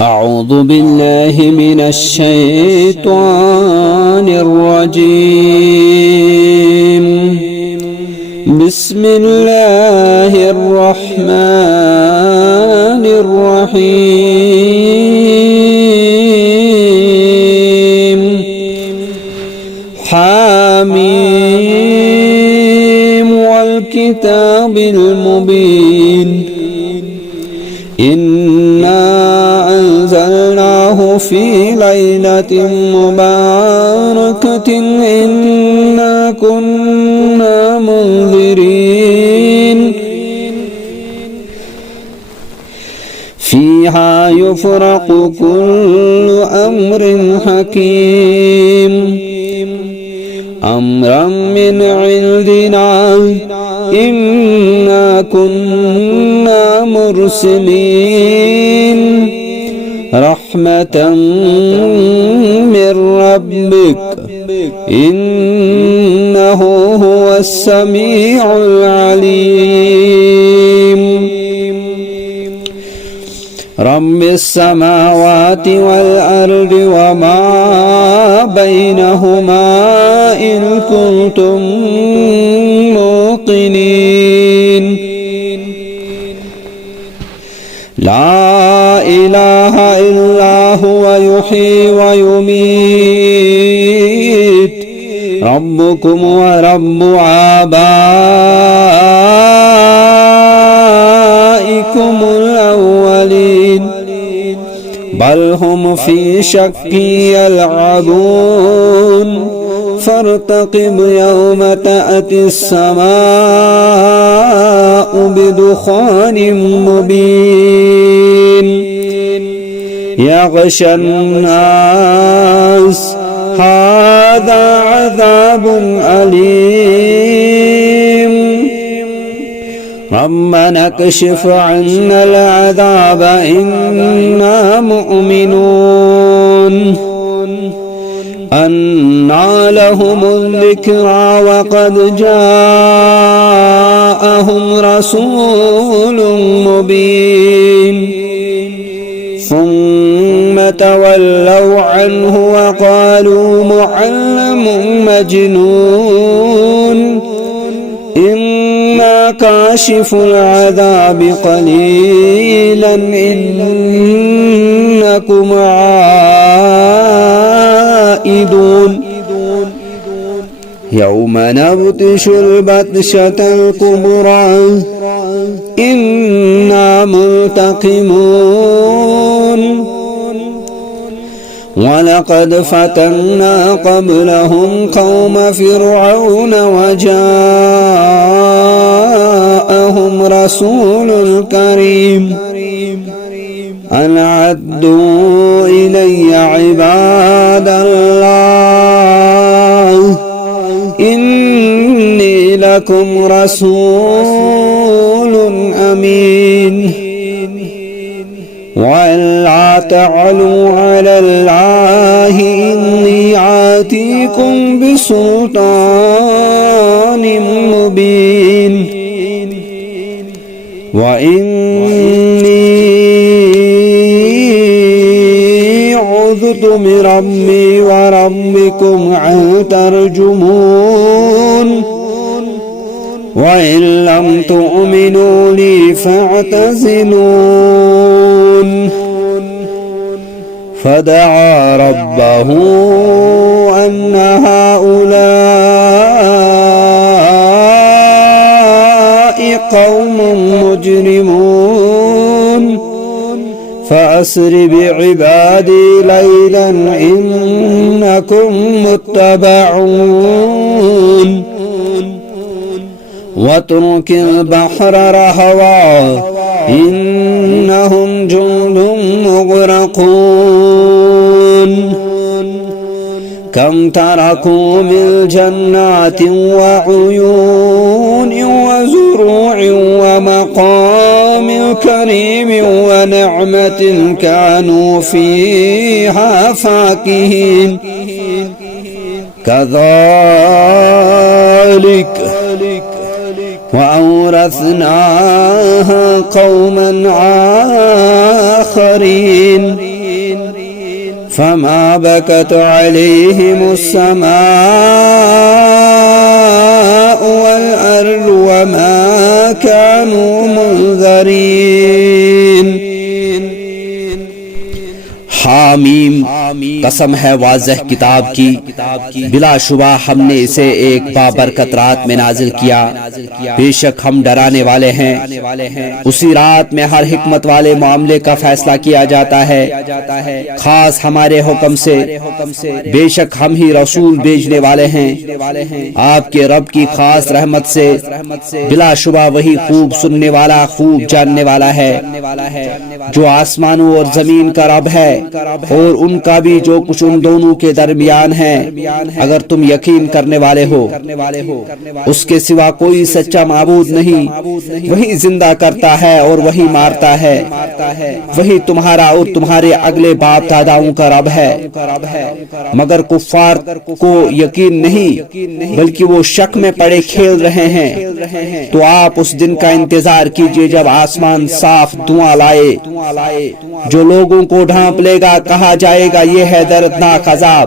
أعوذ بالله من الشيطان الرجيم. بسم الله الرحمن الرحيم. حاميم والكتاب المبين. إنا أنزلناه في ليلة مباركة إنا كنا منذرين فيها يفرق كل أمر حكيم أمرا من عندنا إنا كنا مرسلين رحمة من ربك إنه هو السميع العليم. رب السماوات والأرض وما بينهما إن كنتم موقنين. لا إله إلا هو يحيي ويميت ربكم ورب آبائكم الأولين بل هم في شك يلعبون فارتقب يوم تأتي السماء بدخان مبين يغشى الناس هذا عذاب أليم ربنا اكشف عنا العذاب إنا مؤمنون. أنى لهم الذكرى وقد جاءهم رسول مبين ثم تولوا عنه وقالوا معلم مجنون إنا كاشف العذاب قليلا إنكم عائدون. يوم نبطش البطشة الكبرى إنا منتقمون ولقد فتنا قبلهم قوم فرعون وجاءهم رسول كريم أن عدوا إلي عباد الله إني لكم رسول أمين وألا تعلوا على الله إني آتيكم بسلطان مبين وإني عذت بربي وربكم أن ترجمون وإن لم تؤمنوا لي فاعتزلون. فدعا ربه أن هؤلاء قوم مجرمون فأسر بعبادي ليلا إنكم متبعون واترك البحر رهوا إنهم جند مغرقون كم تركوا من جنات وعيون وزروع ومقام كريم ونعمة كانوا فيها فاكهين كذلك وأورثناها قوما آخرين فما بكت عليهم السماء والأرض وما كانوا منذرين. حامیم، قسم ہے واضح کتاب کی، بلا شبہ ہم نے اسے ایک بابرکت رات میں نازل کیا، بے شک ہم ڈرانے والے ہیں. اسی رات میں ہر حکمت والے معاملے کا فیصلہ کیا جاتا ہے، خاص ہمارے حکم سے. بے شک ہم ہی رسول بھیجنے والے ہیں آپ کے رب کی خاص رحمت سے. بلا شبہ وہی خوب سننے والا، خوب جاننے والا ہے، جو آسمانوں اور زمین کا رب ہے اور ان کا بھی جو کچھ ان دونوں کے درمیان ہے. اگر تم یقین کرنے والے ہو اس کے سوا کوئی سچا معبود نہیں. وہی زندہ کرتا ہے اور وہی مارتا ہے. وہی تمہارا اور تمہارے اگلے باپ داداؤں کا رب ہے. مگر کفار کو یقین نہیں، بلکہ وہ شک میں پڑے کھیل رہے ہیں. تو آپ اس دن کا انتظار کیجئے جب آسمان صاف دھواں لائے، جو لوگوں کو ڈھانپ لے گا. کہا جائے گا یہ ہے دردناک عذاب.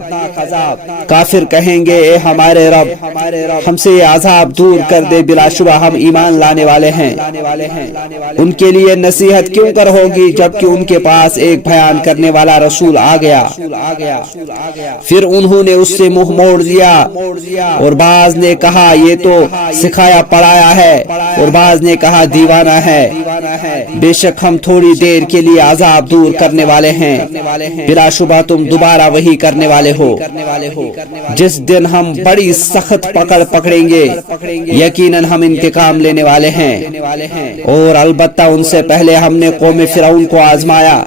کافر کہیں گے اے ہمارے رب، ہم سے یہ عذاب دور کر دے، بلا شبہ ہم ایمان لانے والے ہیں. ان کے لیے نصیحت کیوں کر ہوگی جبکہ ان کے پاس ایک بیان کرنے والا رسول آ گیا. پھر انہوں نے اس سے منہ موڑ دیا، اور بعض نے کہا یہ تو سکھایا پڑھایا ہے، اور بعض نے کہا دیوانہ ہے. بے شک ہم تھوڑی دیر کے لیے عذاب دور کرنے والے ہیں، بلا شبہ تم دوبارہ وہی کرنے والے ہو. جس دن ہم بڑی سخت پکڑ پکڑیں گے، یقیناً ہم انتقام لینے والے ہیں. اور البتہ ان سے پہلے ہم نے قوم فرعون کو آزمایا.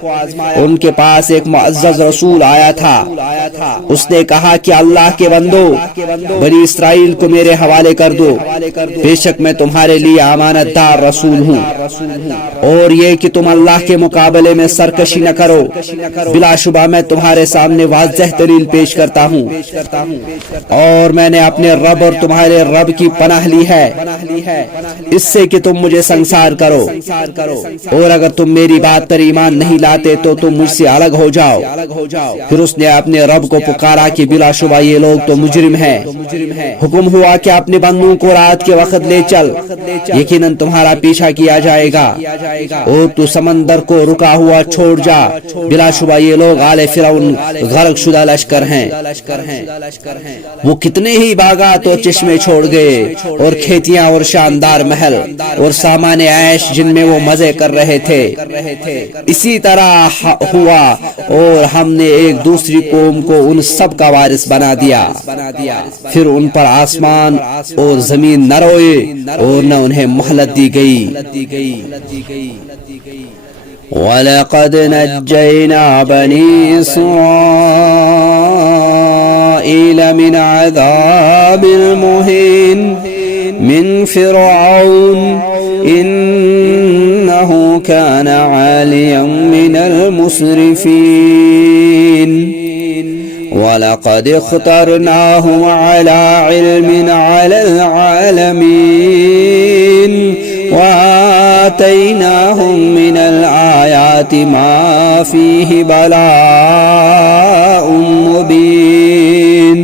ان کے پاس ایک معزز رسول آیا تھا. اس نے کہا کہ اللہ کے بندو، بنی اسرائیل کو میرے حوالے کر دو، بے شک میں تمہارے لیے امانت دار رسول ہوں. اور یہ کہ تم اللہ کے مقابلے میں سرکشی نہ کرو، بلا شبہ میں تمہارے سامنے واضح دلیل پیش کرتا ہوں. اور میں نے اپنے رب اور تمہارے رب کی پناہ لی ہے اس سے کہ تم مجھے سنسار کرو، اور اگر تم میری بات پر ایمان نہیں لاتے تو تم مجھ سے الگ ہو جاؤ. پھر اس نے اپنے رب کو پکارا کہ بلا شبہ یہ لوگ تو مجرم ہیں. حکم ہوا کہ اپنے بندوں کو رات کے وقت لے چل، یقیناً تمہارا پیچھا کیا جائے گا، اور تو سمندر کو رکا ہوا چھوڑ جا، بلا شبہ یہ لوگ آل فرعون غرق شدہ لشکر ہیں. وہ کتنے ہی باغات اور چشمے چھوڑ گئے، اور کھیتیاں اور شاندار محل اور سامان عیش جن میں وہ مزے کر رہے تھے. اسی طرح ہوا، اور ہم نے ایک دوسری قوم کو ان سب کا وارث بنا دیا. پھر ان پر آسمان اور زمین نہ روئے اور نہ انہیں مہلت دی گئی. وَلَقَدْ نَجَّيْنَا بَنِي إِسْرَائِيلَ مِنْ عَذَابِ الْمُهِينِ مِنْ فِرْعَوْنَ إِنَّهُ كَانَ عَالِيًا مِنَ الْمُسْرِفِينَ. وَلَقَدْ اخْتَرْنَاهُمْ عَلَى عِلْمٍ عَلَى الْعَالَمِينَ وَآتَيْنَاهُمْ مِنَ الْآيَاتِ مَا فِيهِ بَلَاءٌ مُبِينٌ.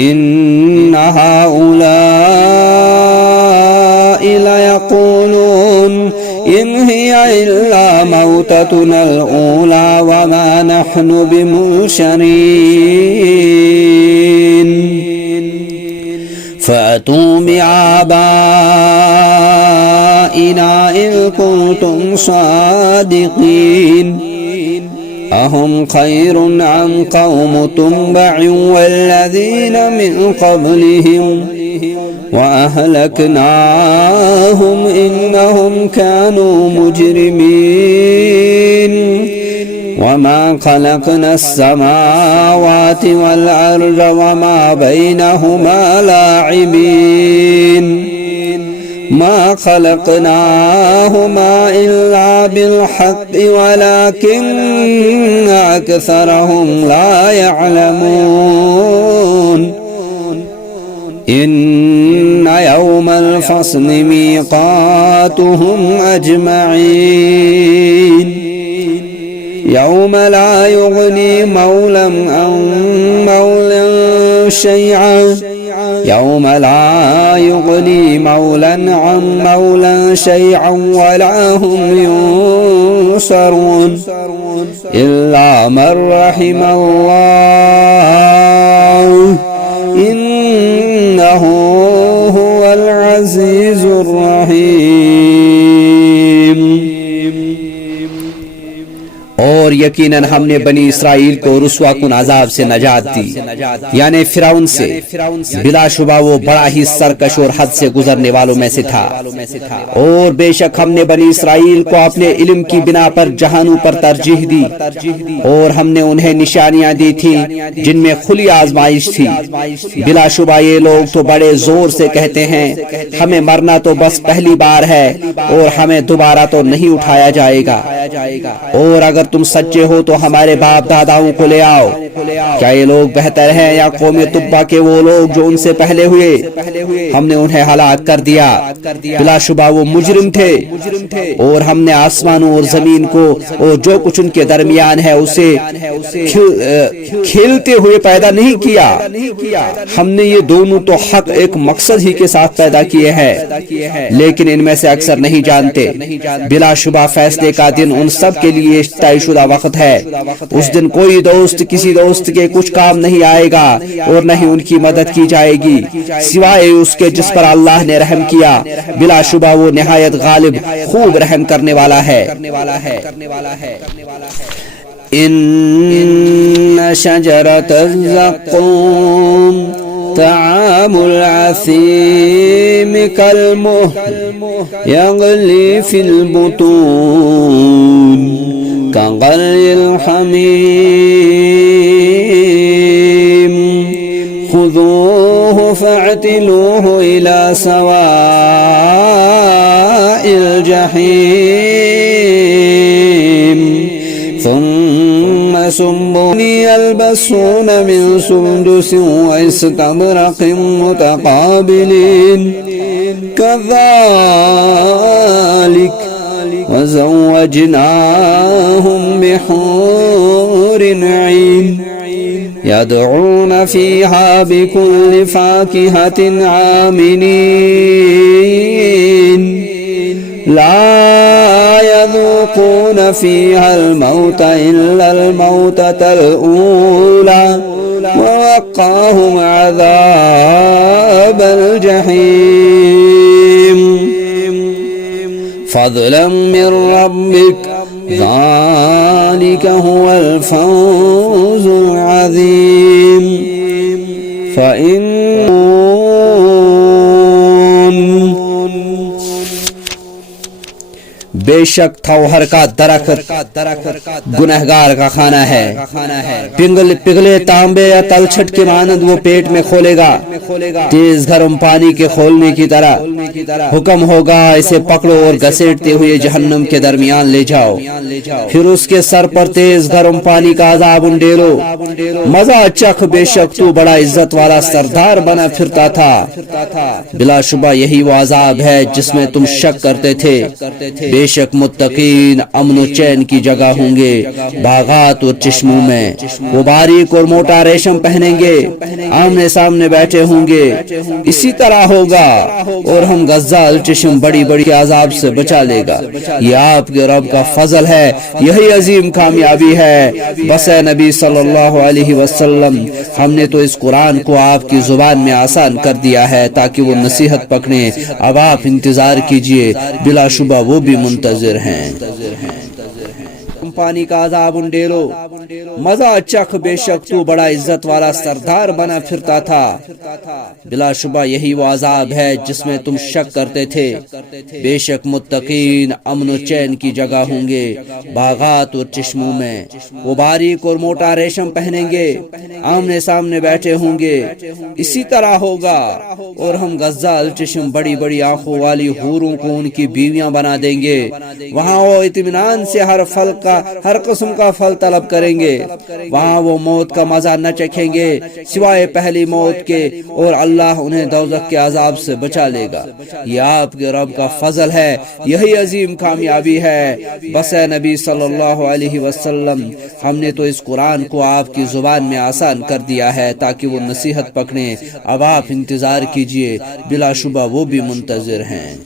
إِنَّ هَؤُلَاءِ لَيَقُولُونَ إِنْ هِيَ إِلَّا مَوْتَتُنَا الْأُولَى وَمَا نَحْنُ بِمُنشَرِينَ. فَأْتُوا بِآبَائِنَا إِن كُنتُمْ صَادِقِينَ. أَهُمْ خَيْرٌ أَمْ قَوْمُ تُبَّعٍ وَالَّذِينَ مِنْ قَبْلِهِمْ وَأَهْلَكْنَاهُمْ إِنَّهُمْ كَانُوا مُجْرِمِينَ. وَمَا خَلَقْنَا السَّمَاوَاتِ وَالْأَرْضَ وَمَا بَيْنَهُمَا لَاعِبِينَ. مَا خَلَقْنَاهُمَا إِلَّا بِالْحَقِّ وَلَكِنَّ أَكْثَرَهُمْ لَا يَعْلَمُونَ. إِنَّ يَوْمَ الْفَصْلِ مِيقَاتُهُمْ أَجْمَعِينَ. يوم لا يغني مولا عن مولا شيئا يوم لا يغني مولا عن مولا شيئا ولا هم ينصرون إلا من رحم الله إنه هو العزيز الرحيم. اور یقیناً ہم نے بنی اسرائیل کو رسوا کن عذاب سے نجات دی، یعنی فرعون سے. بلا شبہ وہ بڑا ہی سرکش اور حد سے گزرنے والوں میں سے تھا. اور بے شک ہم نے بنی اسرائیل کو اپنے علم کی بنا پر جہانوں پر ترجیح دی، اور ہم نے انہیں نشانیاں دی تھی جن میں کھلی آزمائش تھی. بلا شبہ یہ لوگ تو بڑے زور سے کہتے ہیں ہمیں مرنا تو بس پہلی بار ہے اور ہمیں دوبارہ تو نہیں اٹھایا جائے گا، اور اگر تم سچے ہو تو ہمارے باپ داداؤں کو لے آؤ. کیا یہ لوگ بہتر ہیں یا قوم تبع کے وہ لوگ جو ان سے پہلے ہوئے؟ ہم نے انہیں ہلاک کر دیا، بلا شبہ وہ مجرم تھے. اور ہم نے آسمانوں اور زمین کو اور جو کچھ ان کے درمیان ہے اسے کھیلتے ہوئے پیدا نہیں کیا. ہم نے یہ دونوں تو حق ایک مقصد ہی کے ساتھ پیدا کیے ہیں، لیکن ان میں سے اکثر نہیں جانتے. بلا شبہ فیصلے کا دن ان سب کے لیے طے شدہ وقت ہے. اس دن کوئی دوست کسی دوست کے کچھ کام نہیں آئے گا اور نہ ہی ان کی مدد کی جائے گی سوائے اس کے جس پر اللہ نے رحم کیا. بلا شبہ وہ نہایت غالب خوب رحم کرنے والا ہے. إن شجرة الزقوم طعام العثيم كالمهل يغلي في البطون كغلي الحميم خذوه فاعتلوه إلى سواء الجحيم ثم سموني يلبسون من سندس واستبرق متقابلين كذلك وزوجناهم بحور عين يدعون فيها بكل فاكهة آمنين لا يذوقون فيها الموت إلا الموتة الأولى ووقاهم عذاب الجحيم فضلا من ربك ذلك هو الفوز العظيم. بے شک تھوہر کا درخت گنہگار کا کھانا ہے. پگھلے تانبے یا تلچھٹ کے مانند وہ پیٹ میں کھولے گا. تیز گرم پانی کے کھولنے کی طرح حکم ہوگا اسے پکڑو اور گھسیٹتے ہوئے جہنم کے درمیان لے جاؤ. پھر اس کے سر پر تیز گرم پانی کا عذاب انڈیلو. مزہ چکھ، بے شک تو بڑا عزت والا سردار بنا پھرتا تھا. بلا شبہ یہی وہ عذاب ہے جس میں تم شک کرتے تھے. بے شک متقین امن و چین کی جگہ ہوں گے باغات اور چشموں میں. وہ باریک اور موٹا ریشم پہنیں گے، آمنے سامنے بیٹھے ہوں گے. اسی طرح ہوگا اور ہم غزال چشم بڑی بڑی عذاب سے بچا لے گا. یہ آپ کے رب کا فضل ہے، یہی عظیم کامیابی ہے. بس اے نبی صلی اللہ علیہ وسلم ہم نے تو اس قرآن کو آپ کی زبان میں آسان کر دیا ہے تاکہ وہ نصیحت پکڑیں. اب آپ انتظار کیجئے، بلا شبہ وہ بھی منتظر ہیں. پانی کا عذاب انڈیلو، مزہ چکھ، بے شک تو بڑا عزت والا سردار بنا پھرتا تھا. بلا شبہ یہی وہ عذاب ہے جس میں تم شک کرتے تھے. بے شک متقین امن و چین کی جگہ ہوں گے باغات اور چشموں میں. وہ باریک اور موٹا ریشم پہنیں گے، آمنے سامنے بیٹھے ہوں گے. اسی طرح ہوگا اور ہم غزال چشم بڑی بڑی آنکھوں والی حوروں کو ان کی بیویاں بنا دیں گے. وہاں وہ اطمینان سے ہر پھل کا ہر قسم کا پھل طلب کریں گے، وہاں وہ موت کا مزہ نہ چکھیں گے سوائے پہلی موت کے، اور اللہ انہیں دوزخ کے عذاب سے بچا لے گا۔ یہ آپ کے رب کا فضل ہے، یہی عظیم کامیابی ہے۔ بس اے نبی صلی اللہ علیہ وسلم، ہم نے تو اس قرآن کو آپ کی زبان میں آسان کر دیا ہے تاکہ وہ نصیحت پکڑیں۔ اب آپ انتظار کیجئے، بلا شبہ وہ بھی منتظر ہیں۔